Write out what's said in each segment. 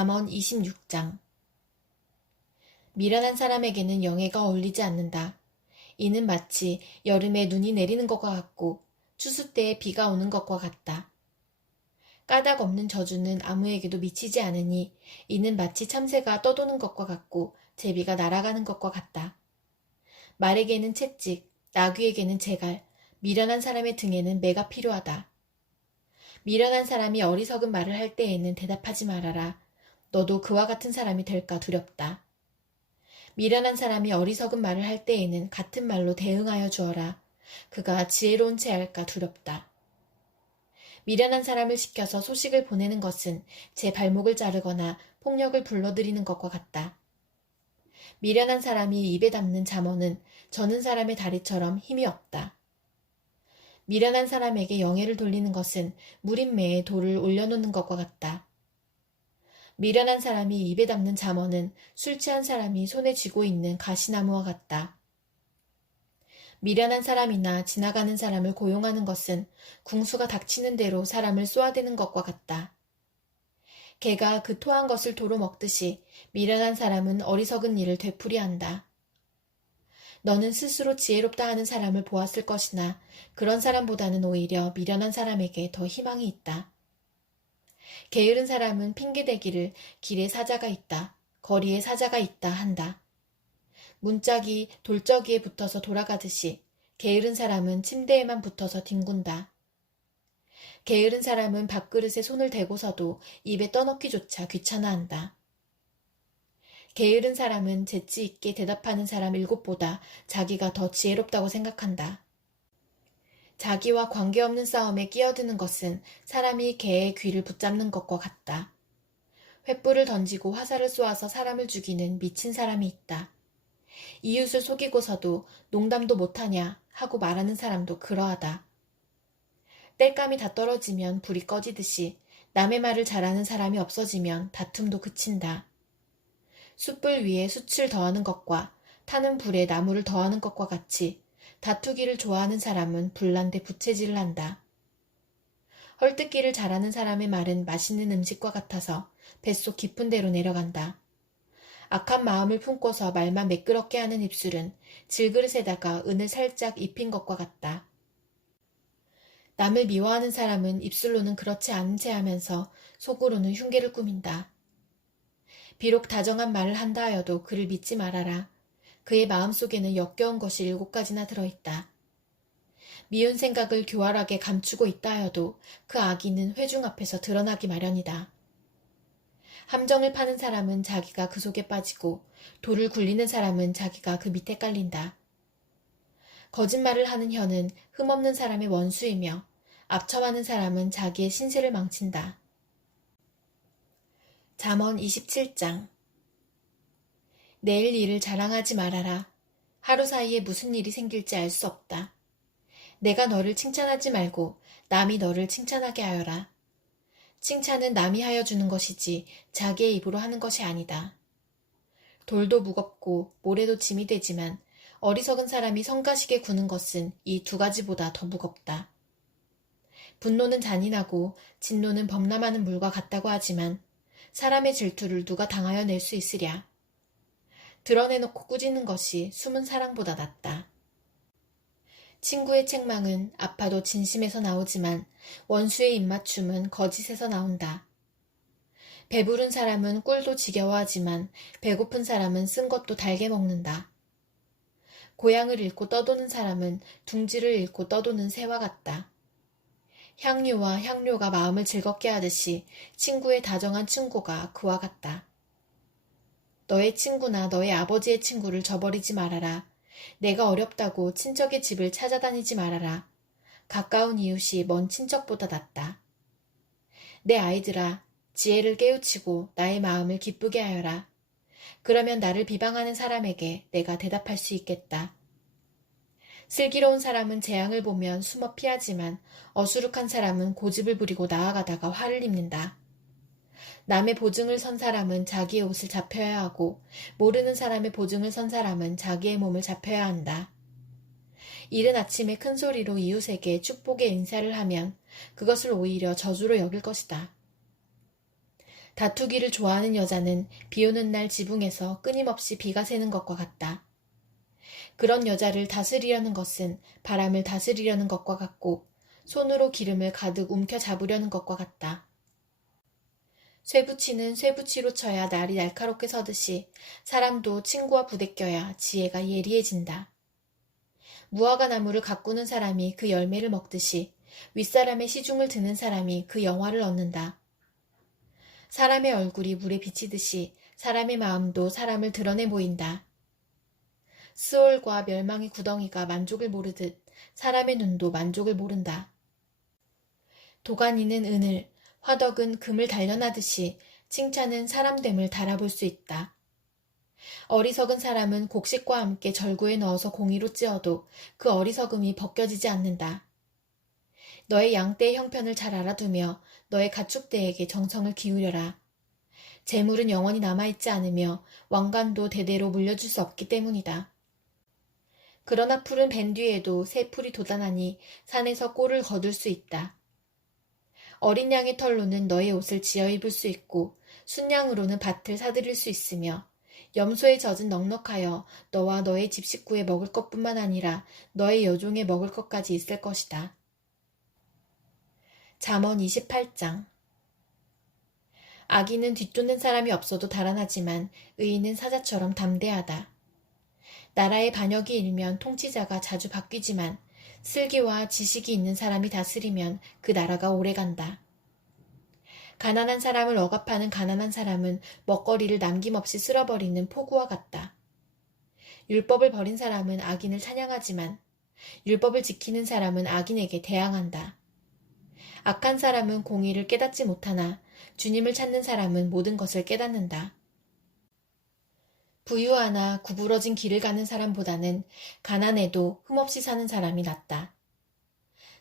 잠언 26장. 미련한 사람에게는 영예가 어울리지 않는다. 이는 마치 여름에 눈이 내리는 것과 같고 추수 때에 비가 오는 것과 같다. 까닭 없는 저주는 아무에게도 미치지 않으니 이는 마치 참새가 떠도는 것과 같고 제비가 날아가는 것과 같다. 말에게는 채찍, 나귀에게는 재갈, 미련한 사람의 등에는 매가 필요하다. 미련한 사람이 어리석은 말을 할 때에는 대답하지 말아라. 너도 그와 같은 사람이 될까 두렵다. 미련한 사람이 어리석은 말을 할 때에는 같은 말로 대응하여 주어라. 그가 지혜로운 채 할까 두렵다. 미련한 사람을 시켜서 소식을 보내는 것은 제 발목을 자르거나 폭력을 불러들이는 것과 같다. 미련한 사람이 입에 담는 잠언은 저는 사람의 다리처럼 힘이 없다. 미련한 사람에게 영예를 돌리는 것은 무림매에 돌을 올려놓는 것과 같다. 미련한 사람이 입에 담는 잠언은 술 취한 사람이 손에 쥐고 있는 가시나무와 같다. 미련한 사람이나 지나가는 사람을 고용하는 것은 궁수가 닥치는 대로 사람을 쏘아대는 것과 같다. 개가 그 토한 것을 도로 먹듯이 미련한 사람은 어리석은 일을 되풀이한다. 너는 스스로 지혜롭다 하는 사람을 보았을 것이나 그런 사람보다는 오히려 미련한 사람에게 더 희망이 있다. 게으른 사람은 핑계대기를 길에 사자가 있다, 거리에 사자가 있다 한다. 문짝이 돌적이에 붙어서 돌아가듯이 게으른 사람은 침대에만 붙어서 뒹군다. 게으른 사람은 밥그릇에 손을 대고서도 입에 떠넣기조차 귀찮아한다. 게으른 사람은 재치 있게 대답하는 사람 7보다 자기가 더 지혜롭다고 생각한다. 자기와 관계없는 싸움에 끼어드는 것은 사람이 개의 귀를 붙잡는 것과 같다. 횃불을 던지고 화살을 쏘아서 사람을 죽이는 미친 사람이 있다. 이웃을 속이고서도 농담도 못하냐 하고 말하는 사람도 그러하다. 땔감이 다 떨어지면 불이 꺼지듯이 남의 말을 잘하는 사람이 없어지면 다툼도 그친다. 숯불 위에 숯을 더하는 것과 타는 불에 나무를 더하는 것과 같이 다투기를 좋아하는 사람은 불난데 부채질을 한다. 헐뜯기를 잘하는 사람의 말은 맛있는 음식과 같아서 뱃속 깊은 데로 내려간다. 악한 마음을 품고서 말만 매끄럽게 하는 입술은 질그릇에다가 은을 살짝 입힌 것과 같다. 남을 미워하는 사람은 입술로는 그렇지 않은 채 하면서 속으로는 흉계를 꾸민다. 비록 다정한 말을 한다 하여도 그를 믿지 말아라. 그의 마음속에는 역겨운 것이 7가지나 들어있다. 미운 생각을 교활하게 감추고 있다 하여도 그 악의는 회중 앞에서 드러나기 마련이다. 함정을 파는 사람은 자기가 그 속에 빠지고 돌을 굴리는 사람은 자기가 그 밑에 깔린다. 거짓말을 하는 혀는 흠없는 사람의 원수이며 압첨하는 사람은 자기의 신세를 망친다. 잠언 27장. 내일 일을 자랑하지 말아라. 하루 사이에 무슨 일이 생길지 알 수 없다. 내가 너를 칭찬하지 말고 남이 너를 칭찬하게 하여라. 칭찬은 남이 하여 주는 것이지 자기의 입으로 하는 것이 아니다. 돌도 무겁고 모래도 짐이 되지만 어리석은 사람이 성가시게 구는 것은 이 2가지보다 더 무겁다. 분노는 잔인하고 진노는 범람하는 물과 같다고 하지만 사람의 질투를 누가 당하여 낼 수 있으랴. 드러내놓고 꾸짖는 것이 숨은 사랑보다 낫다. 친구의 책망은 아파도 진심에서 나오지만 원수의 입맞춤은 거짓에서 나온다. 배부른 사람은 꿀도 지겨워하지만 배고픈 사람은 쓴 것도 달게 먹는다. 고향을 잃고 떠도는 사람은 둥지를 잃고 떠도는 새와 같다. 향료와 향료가 마음을 즐겁게 하듯이 친구의 다정한 충고가 그와 같다. 너의 친구나 너의 아버지의 친구를 저버리지 말아라. 내가 어렵다고 친척의 집을 찾아다니지 말아라. 가까운 이웃이 먼 친척보다 낫다. 내 아이들아, 지혜를 깨우치고 나의 마음을 기쁘게 하여라. 그러면 나를 비방하는 사람에게 내가 대답할 수 있겠다. 슬기로운 사람은 재앙을 보면 숨어 피하지만 어수룩한 사람은 고집을 부리고 나아가다가 화를 입는다. 남의 보증을 선 사람은 자기의 옷을 잡혀야 하고 모르는 사람의 보증을 선 사람은 자기의 몸을 잡혀야 한다. 이른 아침에 큰 소리로 이웃에게 축복의 인사를 하면 그것을 오히려 저주로 여길 것이다. 다투기를 좋아하는 여자는 비 오는 날 지붕에서 끊임없이 비가 새는 것과 같다. 그런 여자를 다스리려는 것은 바람을 다스리려는 것과 같고 손으로 기름을 가득 움켜 잡으려는 것과 같다. 쇠붙이는 쇠붙이로 쳐야 날이 날카롭게 서듯이 사람도 친구와 부대껴야 지혜가 예리해진다. 무화과 나무를 가꾸는 사람이 그 열매를 먹듯이 윗사람의 시중을 드는 사람이 그 영화를 얻는다. 사람의 얼굴이 물에 비치듯이 사람의 마음도 사람을 드러내 보인다. 스올과 멸망의 구덩이가 만족을 모르듯 사람의 눈도 만족을 모른다. 도가니는 은을, 화덕은 금을 단련하듯이 칭찬은 사람됨을 달아볼 수 있다. 어리석은 사람은 곡식과 함께 절구에 넣어서 공이로 찧어도 그 어리석음이 벗겨지지 않는다. 너의 양떼의 형편을 잘 알아두며 너의 가축대에게 정성을 기울여라. 재물은 영원히 남아있지 않으며 왕관도 대대로 물려줄 수 없기 때문이다. 그러나 풀은 벤 뒤에도 새 풀이 돋아나니 산에서 꼴을 거둘 수 있다. 어린 양의 털로는 너의 옷을 지어 입을 수 있고 순양으로는 밭을 사들일 수 있으며 염소의 젖은 넉넉하여 너와 너의 집 식구에 먹을 것뿐만 아니라 너의 여종에 먹을 것까지 있을 것이다. 잠언 28장. 악인은 뒤쫓는 사람이 없어도 달아나지만 의인은 사자처럼 담대하다. 나라의 반역이 일면 통치자가 자주 바뀌지만 슬기와 지식이 있는 사람이 다스리면 그 나라가 오래간다. 가난한 사람을 억압하는 가난한 사람은 먹거리를 남김없이 쓸어버리는 폭우와 같다. 율법을 버린 사람은 악인을 찬양하지만 율법을 지키는 사람은 악인에게 대항한다. 악한 사람은 공의를 깨닫지 못하나 주님을 찾는 사람은 모든 것을 깨닫는다. 부유하나 구부러진 길을 가는 사람보다는 가난해도 흠없이 사는 사람이 낫다.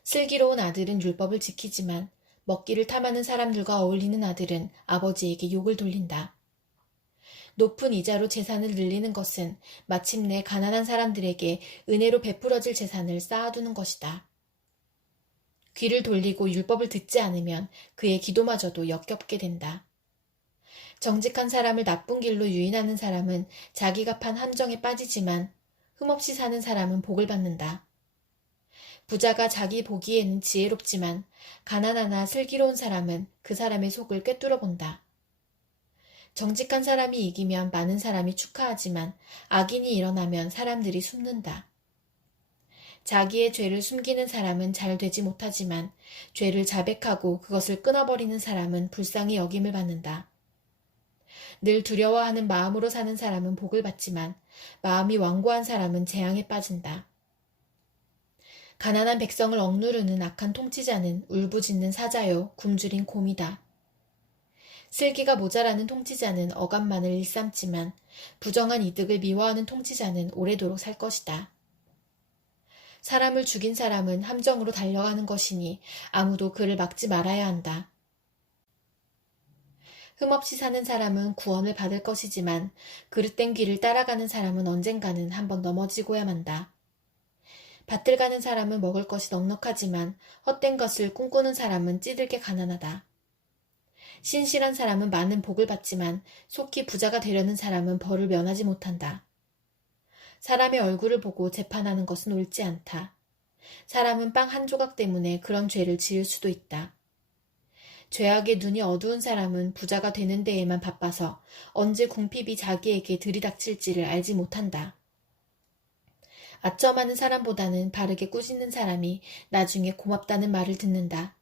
슬기로운 아들은 율법을 지키지만 먹기를 탐하는 사람들과 어울리는 아들은 아버지에게 욕을 돌린다. 높은 이자로 재산을 늘리는 것은 마침내 가난한 사람들에게 은혜로 베풀어질 재산을 쌓아두는 것이다. 귀를 돌리고 율법을 듣지 않으면 그의 기도마저도 역겹게 된다. 정직한 사람을 나쁜 길로 유인하는 사람은 자기가 판 함정에 빠지지만 흠없이 사는 사람은 복을 받는다. 부자가 자기 보기에는 지혜롭지만 가난하나 슬기로운 사람은 그 사람의 속을 꿰뚫어 본다. 정직한 사람이 이기면 많은 사람이 축하하지만 악인이 일어나면 사람들이 숨는다. 자기의 죄를 숨기는 사람은 잘 되지 못하지만 죄를 자백하고 그것을 끊어버리는 사람은 불쌍히 여김을 받는다. 늘 두려워하는 마음으로 사는 사람은 복을 받지만 마음이 완고한 사람은 재앙에 빠진다. 가난한 백성을 억누르는 악한 통치자는 울부짖는 사자요 굶주린 곰이다. 슬기가 모자라는 통치자는 억압만을 일삼지만 부정한 이득을 미워하는 통치자는 오래도록 살 것이다. 사람을 죽인 사람은 함정으로 달려가는 것이니 아무도 그를 막지 말아야 한다. 흠없이 사는 사람은 구원을 받을 것이지만 그릇된 길을 따라가는 사람은 언젠가는 한번 넘어지고야 만다. 밭을 가는 사람은 먹을 것이 넉넉하지만 헛된 것을 꿈꾸는 사람은 찌들게 가난하다. 신실한 사람은 많은 복을 받지만 속히 부자가 되려는 사람은 벌을 면하지 못한다. 사람의 얼굴을 보고 재판하는 것은 옳지 않다. 사람은 빵 한 조각 때문에 그런 죄를 지을 수도 있다. 죄악에 눈이 어두운 사람은 부자가 되는 데에만 바빠서 언제 궁핍이 자기에게 들이닥칠지를 알지 못한다. 아첨하는 사람보다는 바르게 꾸짖는 사람이 나중에 고맙다는 말을 듣는다.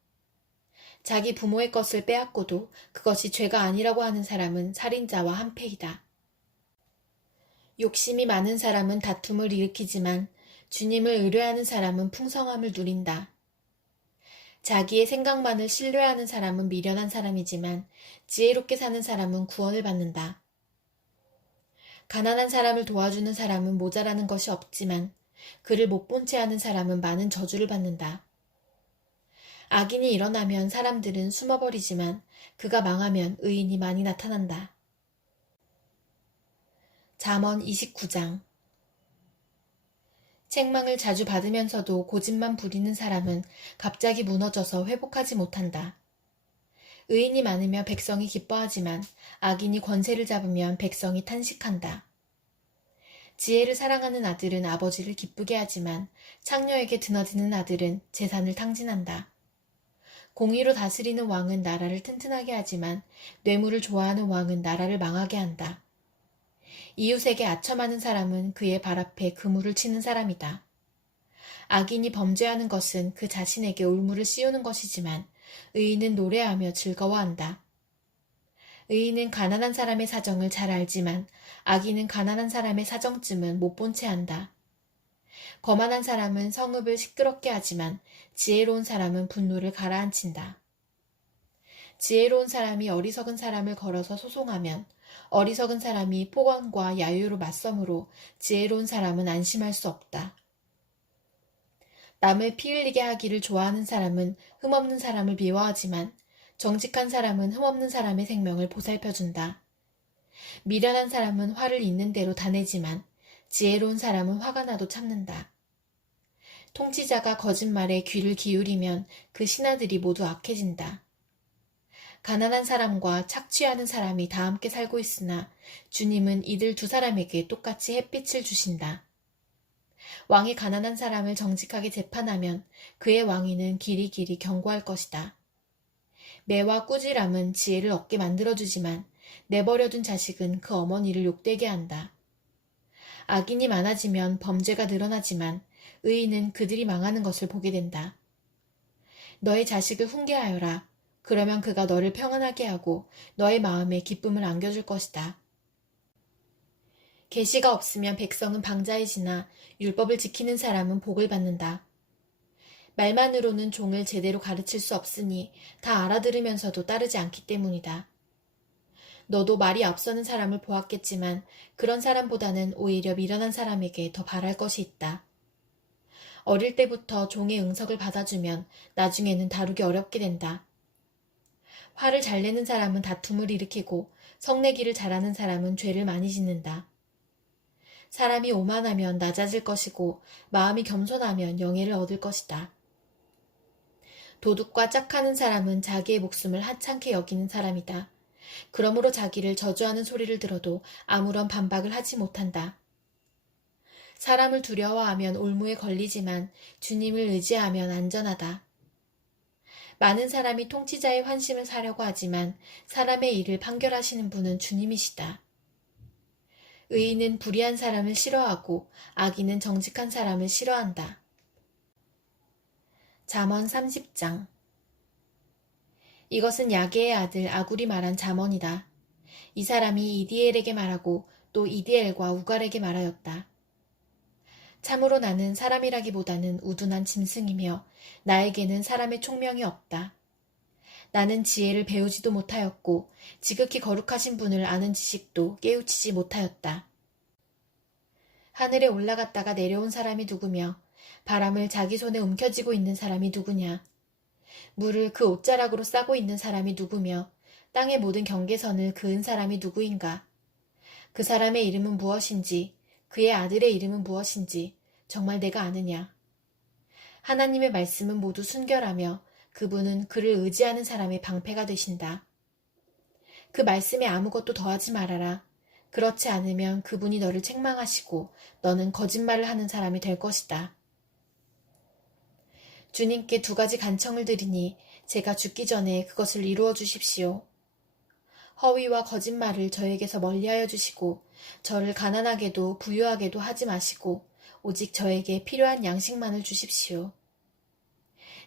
자기 부모의 것을 빼앗고도 그것이 죄가 아니라고 하는 사람은 살인자와 한패이다. 욕심이 많은 사람은 다툼을 일으키지만 주님을 의뢰하는 사람은 풍성함을 누린다. 자기의 생각만을 신뢰하는 사람은 미련한 사람이지만 지혜롭게 사는 사람은 구원을 받는다. 가난한 사람을 도와주는 사람은 모자라는 것이 없지만 그를 못 본 채 하는 사람은 많은 저주를 받는다. 악인이 일어나면 사람들은 숨어버리지만 그가 망하면 의인이 많이 나타난다. 잠언 29장. 책망을 자주 받으면서도 고집만 부리는 사람은 갑자기 무너져서 회복하지 못한다. 의인이 많으면 백성이 기뻐하지만 악인이 권세를 잡으면 백성이 탄식한다. 지혜를 사랑하는 아들은 아버지를 기쁘게 하지만 창녀에게 드나드는 아들은 재산을 탕진한다. 공의로 다스리는 왕은 나라를 튼튼하게 하지만 뇌물을 좋아하는 왕은 나라를 망하게 한다. 이웃에게 아첨하는 사람은 그의 발 앞에 그물을 치는 사람이다. 악인이 범죄하는 것은 그 자신에게 올무를 씌우는 것이지만 의인은 노래하며 즐거워한다. 의인은 가난한 사람의 사정을 잘 알지만 악인은 가난한 사람의 사정쯤은 못 본 채 한다. 거만한 사람은 성읍을 시끄럽게 하지만 지혜로운 사람은 분노를 가라앉힌다. 지혜로운 사람이 어리석은 사람을 걸어서 소송하면 어리석은 사람이 폭언과 야유로 맞서므로 지혜로운 사람은 안심할 수 없다. 남을 피 흘리게 하기를 좋아하는 사람은 흠없는 사람을 미워하지만 정직한 사람은 흠없는 사람의 생명을 보살펴준다. 미련한 사람은 화를 있는 대로 다 내지만 지혜로운 사람은 화가 나도 참는다. 통치자가 거짓말에 귀를 기울이면 그 신하들이 모두 악해진다. 가난한 사람과 착취하는 사람이 다 함께 살고 있으나 주님은 이들 두 사람에게 똑같이 햇빛을 주신다. 왕이 가난한 사람을 정직하게 재판하면 그의 왕위는 길이길이 견고할 것이다. 매와 꾸지람은 지혜를 얻게 만들어주지만 내버려둔 자식은 그 어머니를 욕되게 한다. 악인이 많아지면 범죄가 늘어나지만 의인은 그들이 망하는 것을 보게 된다. 너의 자식을 훈계하여라. 그러면 그가 너를 평안하게 하고 너의 마음에 기쁨을 안겨줄 것이다. 계시가 없으면 백성은 방자해지나 율법을 지키는 사람은 복을 받는다. 말만으로는 종을 제대로 가르칠 수 없으니 다 알아들으면서도 따르지 않기 때문이다. 너도 말이 앞서는 사람을 보았겠지만 그런 사람보다는 오히려 미련한 사람에게 더 바랄 것이 있다. 어릴 때부터 종의 응석을 받아주면 나중에는 다루기 어렵게 된다. 화를 잘 내는 사람은 다툼을 일으키고 성내기를 잘하는 사람은 죄를 많이 짓는다. 사람이 오만하면 낮아질 것이고 마음이 겸손하면 영예를 얻을 것이다. 도둑과 짝하는 사람은 자기의 목숨을 하찮게 여기는 사람이다. 그러므로 자기를 저주하는 소리를 들어도 아무런 반박을 하지 못한다. 사람을 두려워하면 올무에 걸리지만 주님을 의지하면 안전하다. 많은 사람이 통치자의 환심을 사려고 하지만 사람의 일을 판결하시는 분은 주님이시다. 의인은 불의한 사람을 싫어하고 악인은 정직한 사람을 싫어한다. 잠언 30장. 이것은 야게의 아들 아굴이 말한 잠언이다. 이 사람이 이디엘에게 말하고 또 이디엘과 우갈에게 말하였다. 참으로 나는 사람이라기보다는 우둔한 짐승이며 나에게는 사람의 총명이 없다. 나는 지혜를 배우지도 못하였고 지극히 거룩하신 분을 아는 지식도 깨우치지 못하였다. 하늘에 올라갔다가 내려온 사람이 누구며 바람을 자기 손에 움켜쥐고 있는 사람이 누구냐. 물을 그 옷자락으로 싸고 있는 사람이 누구며 땅의 모든 경계선을 그은 사람이 누구인가. 그 사람의 이름은 무엇인지 그의 아들의 이름은 무엇인지 정말 내가 아느냐. 하나님의 말씀은 모두 순결하며 그분은 그를 의지하는 사람의 방패가 되신다. 그 말씀에 아무것도 더하지 말아라. 그렇지 않으면 그분이 너를 책망하시고 너는 거짓말을 하는 사람이 될 것이다. 주님께 두 가지 간청을 드리니 제가 죽기 전에 그것을 이루어 주십시오. 허위와 거짓말을 저에게서 멀리하여 주시고 저를 가난하게도 부유하게도 하지 마시고 오직 저에게 필요한 양식만을 주십시오.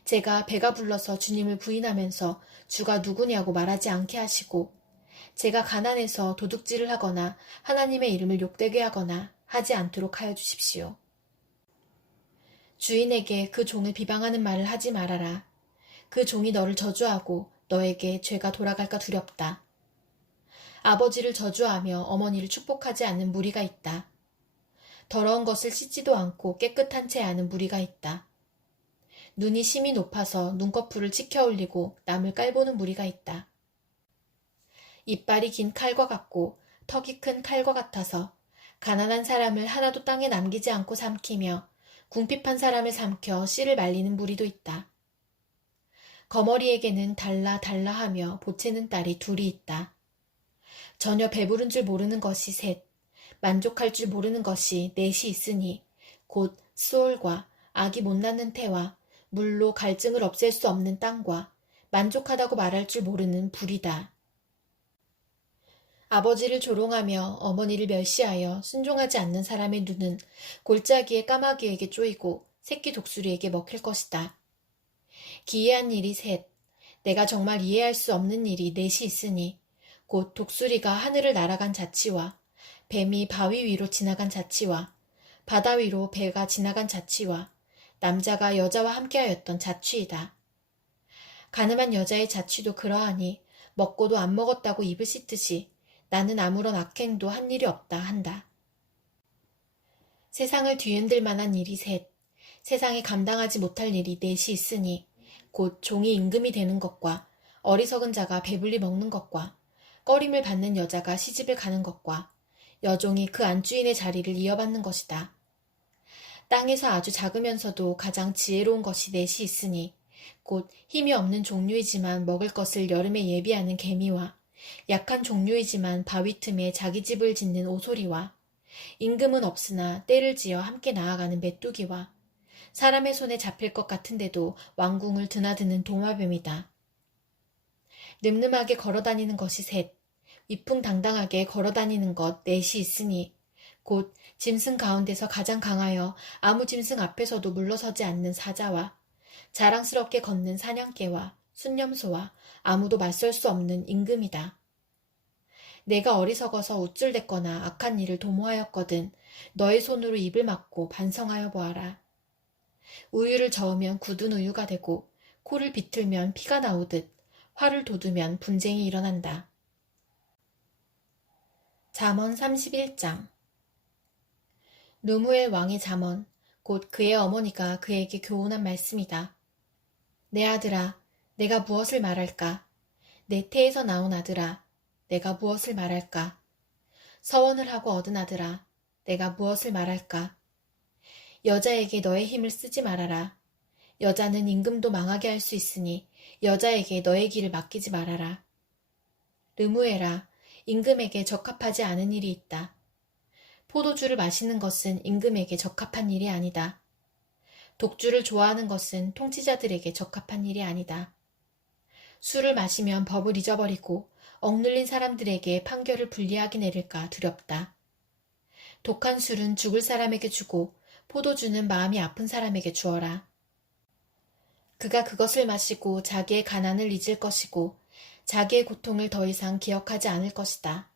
제가 배가 불러서 주님을 부인하면서 주가 누구냐고 말하지 않게 하시고 제가 가난해서 도둑질을 하거나 하나님의 이름을 욕되게 하거나 하지 않도록 하여 주십시오. 주인에게 그 종을 비방하는 말을 하지 말아라. 그 종이 너를 저주하고 너에게 죄가 돌아갈까 두렵다. 아버지를 저주하며 어머니를 축복하지 않는 무리가 있다. 더러운 것을 씻지도 않고 깨끗한 채 하는 무리가 있다. 눈이 심이 높아서 눈꺼풀을 치켜 올리고 남을 깔보는 무리가 있다. 이빨이 긴 칼과 같고 턱이 큰 칼과 같아서 가난한 사람을 하나도 땅에 남기지 않고 삼키며 궁핍한 사람을 삼켜 씨를 말리는 무리도 있다. 거머리에게는 달라 달라 하며 보채는 딸이 둘이 있다. 전혀 배부른 줄 모르는 것이 셋, 만족할 줄 모르는 것이 넷이 있으니 곧 수월과 아기 못 낳는 태와 물로 갈증을 없앨 수 없는 땅과 만족하다고 말할 줄 모르는 불이다. 아버지를 조롱하며 어머니를 멸시하여 순종하지 않는 사람의 눈은 골짜기의 까마귀에게 쪼이고 새끼 독수리에게 먹힐 것이다. 기이한 일이 셋, 내가 정말 이해할 수 없는 일이 넷이 있으니 곧 독수리가 하늘을 날아간 자치와 뱀이 바위 위로 지나간 자치와 바다 위로 배가 지나간 자치와 남자가 여자와 함께하였던 자취이다. 가늠한 여자의 자취도 그러하니 먹고도 안 먹었다고 입을 씻듯이 나는 아무런 악행도 한 일이 없다 한다. 세상을 뒤흔들 만한 일이 셋, 세상이 감당하지 못할 일이 넷이 있으니 곧 종이 임금이 되는 것과 어리석은 자가 배불리 먹는 것과 꺼림을 받는 여자가 시집을 가는 것과 여종이 그 안주인의 자리를 이어받는 것이다. 땅에서 아주 작으면서도 가장 지혜로운 것이 넷이 있으니 곧 힘이 없는 종류이지만 먹을 것을 여름에 예비하는 개미와 약한 종류이지만 바위 틈에 자기 집을 짓는 오소리와 임금은 없으나 때를 지어 함께 나아가는 메뚜기와 사람의 손에 잡힐 것 같은데도 왕궁을 드나드는 도마뱀이다. 늠름하게 걸어다니는 것이 셋, 위풍당당하게 걸어다니는 것 넷이 있으니 곧 짐승 가운데서 가장 강하여 아무 짐승 앞에서도 물러서지 않는 사자와 자랑스럽게 걷는 사냥개와 순념소와 아무도 맞설 수 없는 임금이다. 내가 어리석어서 우쭐댔거나 악한 일을 도모하였거든 너의 손으로 입을 막고 반성하여 보아라. 우유를 저으면 굳은 우유가 되고 코를 비틀면 피가 나오듯 화를 돋우면 분쟁이 일어난다. 잠언 31장. 누무엘 왕의 잠언, 곧 그의 어머니가 그에게 교훈한 말씀이다. 내 아들아, 내가 무엇을 말할까? 내 태에서 나온 아들아, 내가 무엇을 말할까? 서원을 하고 얻은 아들아, 내가 무엇을 말할까? 여자에게 너의 힘을 쓰지 말아라. 여자는 임금도 망하게 할 수 있으니 여자에게 너의 길을 맡기지 말아라. 르무에라, 임금에게 적합하지 않은 일이 있다. 포도주를 마시는 것은 임금에게 적합한 일이 아니다. 독주를 좋아하는 것은 통치자들에게 적합한 일이 아니다. 술을 마시면 법을 잊어버리고 억눌린 사람들에게 판결을 불리하게 내릴까 두렵다. 독한 술은 죽을 사람에게 주고 포도주는 마음이 아픈 사람에게 주어라. 그가 그것을 마시고 자기의 가난을 잊을 것이고 자기의 고통을 더 이상 기억하지 않을 것이다.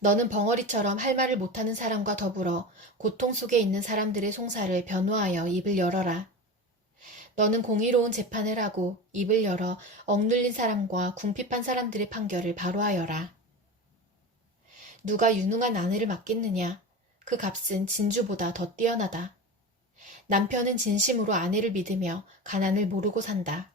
너는 벙어리처럼 할 말을 못하는 사람과 더불어 고통 속에 있는 사람들의 송사를 변호하여 입을 열어라. 너는 공의로운 재판을 하고 입을 열어 억눌린 사람과 궁핍한 사람들의 판결을 바로하여라. 누가 유능한 아내를 맡겠느냐? 그 값은 진주보다 더 뛰어나다. 남편은 진심으로 아내를 믿으며 가난을 모르고 산다.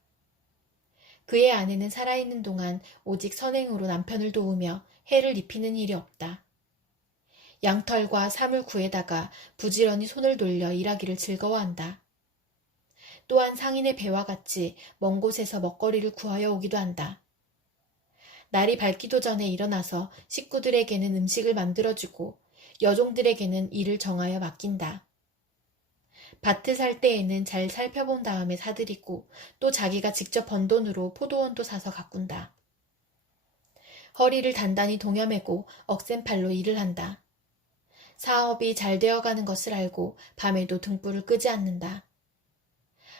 그의 아내는 살아있는 동안 오직 선행으로 남편을 도우며 해를 입히는 일이 없다. 양털과 사물 구에다가 부지런히 손을 돌려 일하기를 즐거워한다. 또한 상인의 배와 같이 먼 곳에서 먹거리를 구하여 오기도 한다. 날이 밝기도 전에 일어나서 식구들에게는 음식을 만들어주고 여종들에게는 일을 정하여 맡긴다. 밭을 살 때에는 잘 살펴본 다음에 사들이고 또 자기가 직접 번 돈으로 포도원도 사서 가꾼다. 허리를 단단히 동여매고 억센 팔로 일을 한다. 사업이 잘 되어가는 것을 알고 밤에도 등불을 끄지 않는다.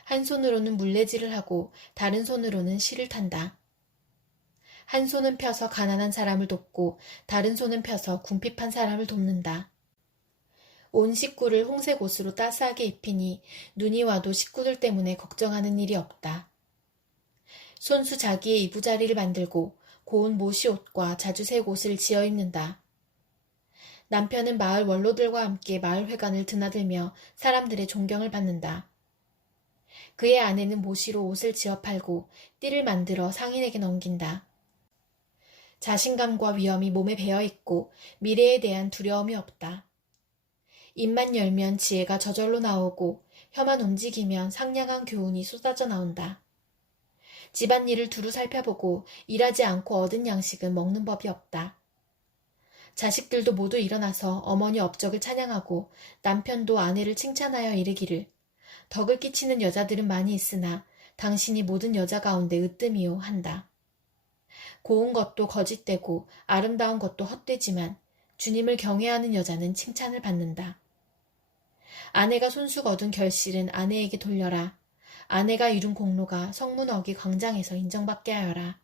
한 손으로는 물레질을 하고 다른 손으로는 실을 탄다. 한 손은 펴서 가난한 사람을 돕고 다른 손은 펴서 궁핍한 사람을 돕는다. 온 식구를 홍색 옷으로 따스하게 입히니 눈이 와도 식구들 때문에 걱정하는 일이 없다. 손수 자기의 이부자리를 만들고 고운 모시옷과 자주색 옷을 지어 입는다. 남편은 마을 원로들과 함께 마을 회관을 드나들며 사람들의 존경을 받는다. 그의 아내는 모시로 옷을 지어 팔고 띠를 만들어 상인에게 넘긴다. 자신감과 위엄이 몸에 배어있고 미래에 대한 두려움이 없다. 입만 열면 지혜가 저절로 나오고 혀만 움직이면 상냥한 교훈이 쏟아져 나온다. 집안일을 두루 살펴보고 일하지 않고 얻은 양식은 먹는 법이 없다. 자식들도 모두 일어나서 어머니 업적을 찬양하고 남편도 아내를 칭찬하여 이르기를 덕을 끼치는 여자들은 많이 있으나 당신이 모든 여자 가운데 으뜸이요 한다. 고운 것도 거짓되고 아름다운 것도 헛되지만 주님을 경외하는 여자는 칭찬을 받는다. 아내가 손수 거둔 결실은 아내에게 돌려라. 아내가 이룬 공로가 성문 어귀 광장에서 인정받게 하여라.